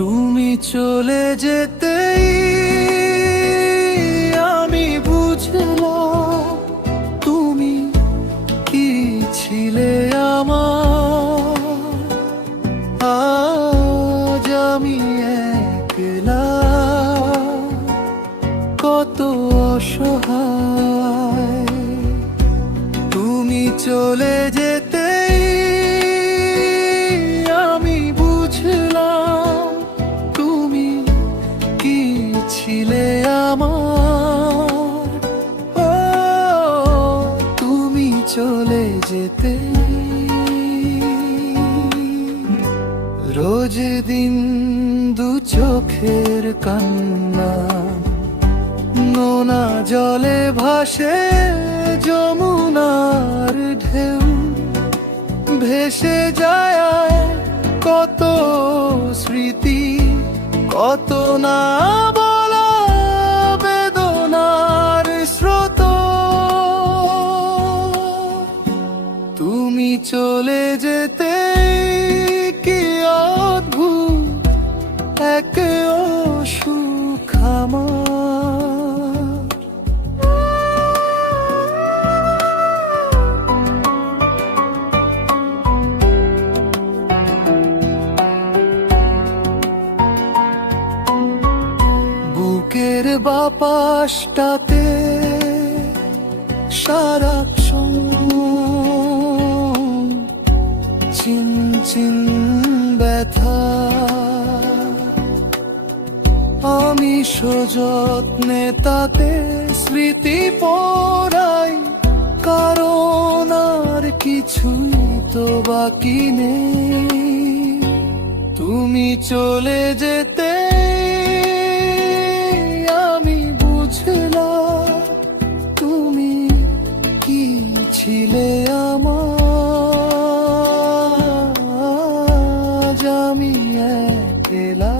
তুমি চলে যেতেই আমি বুঝলাম তুমি কি ছিলে আমার। আজ আমি একলা কত অসহায়। তুমি চলে যেতেই আমি বুঝলাম তুমি কি ছিলে আমার। ও তুমি চলে যেতে রোজ দিন দু চোখের কান্না নোনা জলে ভাসে যমুনার ঢেউ। ভেসে যায় কত স্মৃতি, কত না বলা বেদনার স্রোত। তুমি চলে যেতে কি অদ্ভুত এক অসুখ আমার। বুকের বাপাসটাতে সারাক্ষণ চিন চিন ব্যথা। আমি সযত্নে তাতে স্মৃতি পড়াই, কারণ আর কিছুই তো বাকি নেই। তুমি চলে যেতে আমি বুঝলাম তুমি কি ছিলে আমার। আজ আমি একলা